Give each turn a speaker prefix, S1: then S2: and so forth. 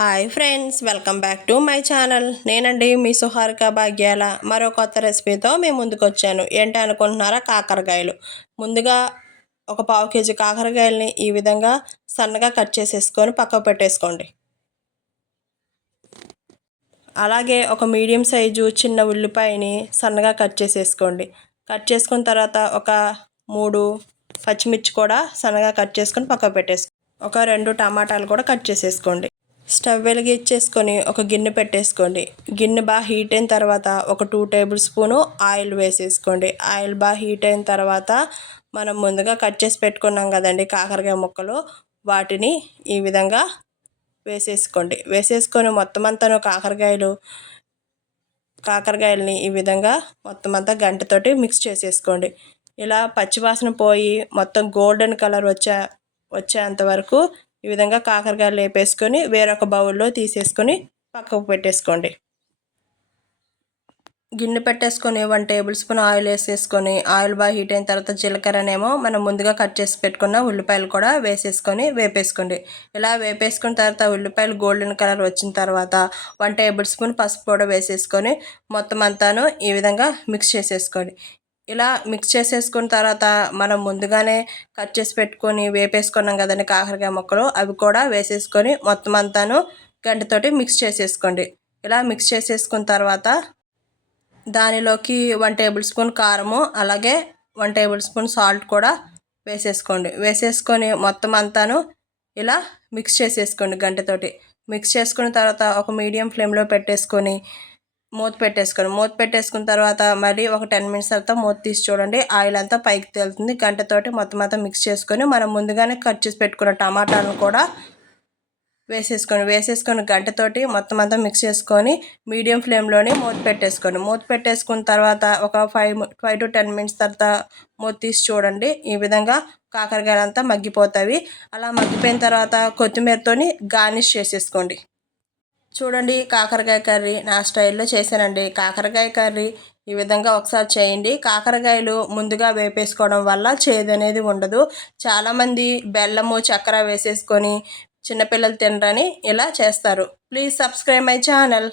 S1: Hi friends welcome back to my channel. నేనండి మీ సుహారిక భాగ్యాల. మరో కొత్త రెసిపీతో మేము ముందుకు వచ్చాను ఏంటి అనుకుంటున్నారా? కాకరకాయలు. ముందుగా ఒక పావు కేజీ కాకరకాయలని ఈ విధంగా సన్నగా కట్ చేసేసుకొని పక్కకు పెట్టేసుకోండి. అలాగే ఒక మీడియం సైజు చిన్న ఉల్లిపాయని సన్నగా కట్ చేసేసుకోండి. కట్ చేసుకున్న తర్వాత ఒక మూడు పచ్చిమిర్చి కూడా సన్నగా కట్ చేసుకొని పక్కకు పెట్టేసుకోండి. ఒక రెండు టమాటాలు కూడా కట్ చేసేసుకోండి. స్టవ్ వెలిగించేసుకొని ఒక గిన్నె పెట్టేసుకోండి. గిన్నె బాగా హీట్ అయిన తర్వాత ఒక టూ టేబుల్ స్పూను ఆయిల్ వేసేసుకోండి. ఆయిల్ బాగా హీట్ అయిన తర్వాత మనం ముందుగా కట్ చేసి పెట్టుకున్నాం కదండి కాకరకాయ ముక్కలు. వాటిని ఈ విధంగా వేసేసుకోండి. వేసేసుకొని మొత్తం అంతా కాకరకాయలు కాకరకాయలని ఈ విధంగా మొత్తం అంతా గంటతోటి మిక్స్ చేసేసుకోండి. ఇలా పచ్చివాసన పోయి మొత్తం గోల్డెన్ కలర్ వచ్చే వచ్చేంత వరకు ఈ విధంగా కాకరకాయలు లేపేసుకొని వేరొక బౌల్లో తీసేసుకొని పక్కకు పెట్టేసుకోండి. గిన్నె పెట్టేసుకొని వన్ టేబుల్ స్పూన్ ఆయిల్ వేసేసుకొని ఆయిల్ బాగా హీట్ అయిన తర్వాత జీలకర్రనేమో మనం ముందుగా కట్ చేసి పెట్టుకున్న ఉల్లిపాయలు కూడా వేసేసుకొని వేపేసుకోండి. ఇలా వేపేసుకున్న తర్వాత ఉల్లిపాయలు గోల్డెన్ కలర్ వచ్చిన తర్వాత వన్ టేబుల్ స్పూన్ పసుపు కూడా వేసేసుకొని మొత్తం అంతాను ఈ విధంగా మిక్స్ చేసేసుకోండి. ఇలా మిక్స్ చేసేసుకున్న తర్వాత మనం ముందుగానే కట్ చేసి పెట్టుకొని వేపేసుకున్నాం కదండి కాకరకాయ ముక్కలు అవి కూడా వేసేసుకొని మొత్తం అంతాను గంటతోటి మిక్స్ చేసేసుకోండి. ఇలా మిక్స్ చేసేసుకున్న తర్వాత దానిలోకి వన్ టేబుల్ స్పూన్ కారము అలాగే వన్ టేబుల్ స్పూన్ సాల్ట్ కూడా వేసేసుకోండి. వేసేసుకొని మొత్తం అంతాను ఇలా మిక్స్ చేసేసుకోండి గంటతోటి మిక్స్ చేసుకున్న తర్వాత ఒక మీడియం ఫ్లేమ్లో పెట్టేసుకొని మూత పెట్టేసుకోండి. మూత పెట్టేసుకున్న తర్వాత మళ్ళీ ఒక టెన్ మినిట్స్ తర్వాత మూత తీసి చూడండి. ఆయిల్ అంతా పైకి తేలుతుంది. గంటతోటి మొత్తం అంతా మిక్స్ చేసుకొని మనం ముందుగానే కట్ చేసి పెట్టుకున్న టమాటాలను కూడా వేసేసుకొని వేసేసుకొని గంటతోటి మొత్తం అంతా మిక్స్ చేసుకొని మీడియం ఫ్లేమ్లోనే మూత పెట్టేసుకోండి. మూత పెట్టేసుకున్న తర్వాత ఒక five five to ten minutes తర్వాత మూత తీసి చూడండి. ఈ విధంగా కాకరకాయలు అంతా మగ్గిపోతాయి. అలా మగ్గిపోయిన తర్వాత కొత్తిమీరతోని గార్నిష్ చేసేసుకోండి. చూడండి కాకరకాయ కర్రీ నా స్టైల్లో చేశానండి. కాకరకాయ కర్రీ ఈ విధంగా ఒకసారి చేయండి. కాకరకాయలు ముందుగా వేపేసుకోవడం వల్ల చేదు అనేది ఉండదు. చాలామంది బెల్లము చక్కెర వేసేసుకొని చిన్నపిల్లలు తినరని ఇలా చేస్తారు. Please subscribe my channel